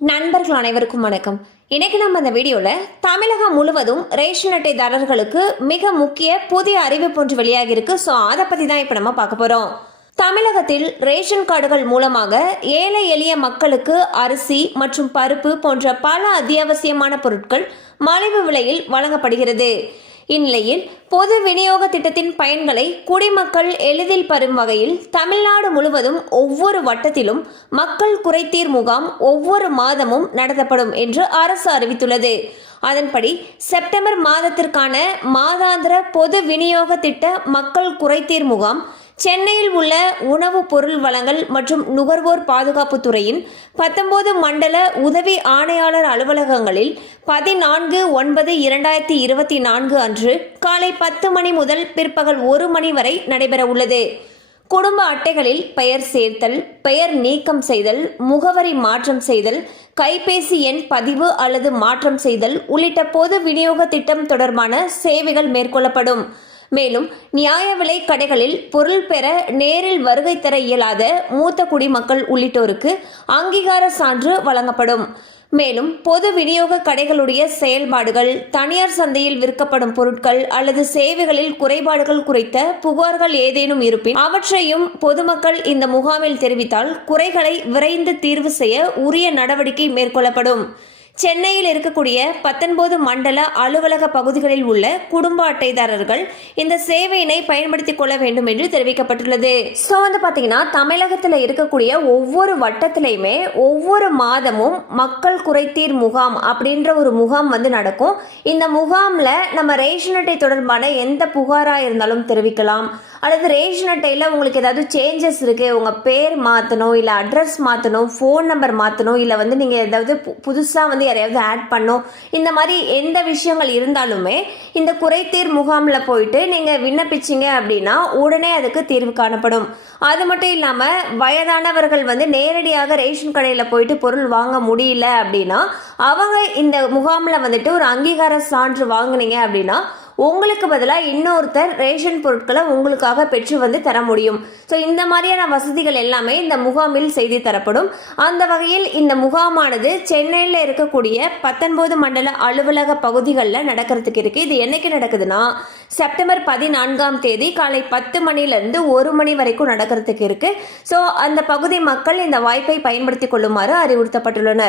நண்பர்கள் அனைவருக்கும் வணக்கம். இன்னைக்கு நம்ம இந்த வீடியோவில் தமிழகம் முழுவதும் ரேஷன் அட்டைதாரர்களுக்கு மிக முக்கிய புதிய அறிவிப்பு ஒன்று வெளியாகி இருக்கு. ஸோ அதை பற்றி தான் இப்போ நம்ம பார்க்க போகிறோம். தமிழகத்தில் ரேஷன் கார்டுகள் மூலமாக ஏழை எளிய மக்களுக்கு அரிசி மற்றும் பருப்பு போன்ற பல அத்தியாவசியமான பொருட்கள் மலிவு விலையில் வழங்கப்படுகிறது. இந்நிலையில் பொது விநியோக திட்டத்தின் பயன்களை குடிமக்கள் எளிதில் பெறும் வகையில் தமிழ்நாடு முழுவதும் ஒவ்வொரு வட்டத்திலும் மக்கள் குறைதீர் முகாம் ஒவ்வொரு மாதமும் நடத்தப்படும் என்று அரசு அறிவித்துள்ளது. அதன்படி செப்டம்பர் மாதத்திற்கான மாதாந்திர பொது விநியோக திட்ட மக்கள் குறைதீர் முகாம் சென்னையில் உள்ள உணவு பொருள் வழங்கல் மற்றும் நுகர்வோர் பாதுகாப்பு துறையின் 19 மண்டல உதவி ஆணையாளர் அலுவலகங்களில் 14/9/2024 அன்று காலை 10 மணி முதல் பிற்பகல் 1 மணி வரை நடைபெற உள்ளது. குடும்ப அட்டைகளில் பெயர் சேர்த்தல், பெயர் நீக்கம் செய்தல், முகவரி மாற்றம் செய்தல், கைபேசி எண் பதிவு அல்லது மாற்றம் செய்தல் உள்ளிட்ட பொது விநியோக திட்டம் தொடர்பான சேவைகள் மேற்கொள்ளப்படும். மேலும் நியாய விலை கடைகளில் பொருள் பெற நேரில் வருகை தர இயலாத மூத்த குடிமக்கள் உள்ளிட்டோருக்கு அங்கீகார சான்று வழங்கப்படும். மேலும் பொது விநியோக கடைகளுடைய செயல்பாடுகள், தனியார் சந்தையில் விற்கப்படும் பொருட்கள் அல்லது சேவைகளில் குறைபாடுகள் குறித்த புகார்கள் ஏதேனும் இருப்பின் அவற்றையும் பொதுமக்கள் இந்த முகாமில் தெரிவித்தால் குறைகளை விரைந்து தீர்வு செய்ய உரிய நடவடிக்கை மேற்கொள்ளப்படும். சென்னையில் இருக்கக்கூடிய 19 மண்டல அலுவலக பகுதிகளில் உள்ள குடும்ப அட்டைதாரர்கள் இந்த சேவையினை பயன்படுத்திக் கொள்ள வேண்டும் என்று தெரிவிக்கப்பட்டுள்ளது. ஸோ பார்த்தீங்கன்னா தமிழகத்தில் இருக்கக்கூடிய ஒவ்வொரு வட்டத்திலையுமே ஒவ்வொரு மாதமும் மக்கள் குறைதீர் முகாம் அப்படின்ற ஒரு முகாம் நடக்கும். இந்த முகாமில் நம்ம ரேஷன் அட்டை தொடர்பான எந்த புகாராக இருந்தாலும் தெரிவிக்கலாம். அல்லது ரேஷன் அட்டையில் உங்களுக்கு ஏதாவது சேஞ்சஸ் இருக்குது, உங்கள் பேர் மாற்றணும், இல்லை அட்ரஸ் மாற்றணும், ஃபோன் நம்பர் மாற்றணும், இல்லை நீங்கள் ஏதாவது புதுசாக யாரையாவது ஆட் பண்ணும், இந்த மாதிரி எந்த விஷயங்கள் இருந்தாலுமே இந்த குறைதீர் முகாமில் போயிட்டு நீங்கள் விண்ணப்பிச்சிங்க அப்படின்னா உடனே அதுக்கு தீர்வு காணப்படும். அது மட்டும் இல்லாமல் வயதானவர்கள் நேரடியாக ரேஷன் கடையில் போயிட்டு பொருள் வாங்க முடியல அப்படின்னா அவங்க இந்த முகாமில் ஒரு அங்கீகார சான்று வாங்கினீங்க அப்படின்னா உங்களுக்கு பதிலாக இன்னொருத்தர் ரேஷன் பொருட்களை உங்களுக்காக பெற்று தர முடியும். ஸோ இந்த மாதிரியான வசதிகள் எல்லாமே இந்த முகாமில் செய்து தரப்படும். அந்த வகையில் இந்த முகாமானது சென்னையில் இருக்கக்கூடிய 19 மண்டல அலுவலக பகுதிகளில் நடக்கிறதுக்கு இருக்கு. இது என்னைக்கு நடக்குதுன்னா செப்டம்பர் 14ஆம் தேதி காலை 10 மணிலிருந்து 1 மணி வரைக்கும் நடக்கிறதுக்கு இருக்கு. ஸோ அந்த பகுதி மக்கள் இந்த வாய்ப்பை பயன்படுத்திக் கொள்ளுமாறு அறிவுறுத்தப்பட்டுள்ளனர்.